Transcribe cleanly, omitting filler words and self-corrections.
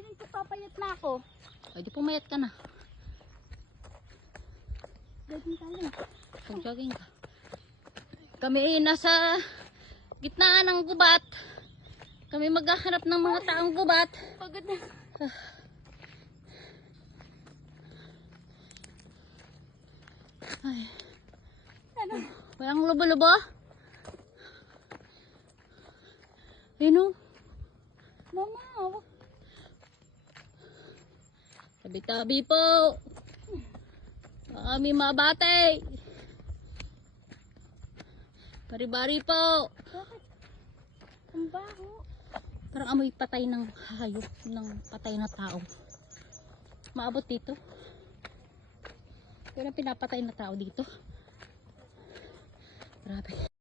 feeling ko papayat na ako. Ay, di pumayat ka na. Jogging tayo. Mag-jogging ka. Kami ay nasa gitna ng gubat. Kami maghahanap ng mga taong gubat. Pagod na. Ay. Ano? Walang lubo-lubo? Ayun o. Mama, wag. Tabi-tabi po. Kami mabate. Bari-bari po. Bakit? Ang baho. Parang amoy patay ng hayop, ng patay na tao. Maabot dito. Kaya pinapatay na tao dito. Grabe.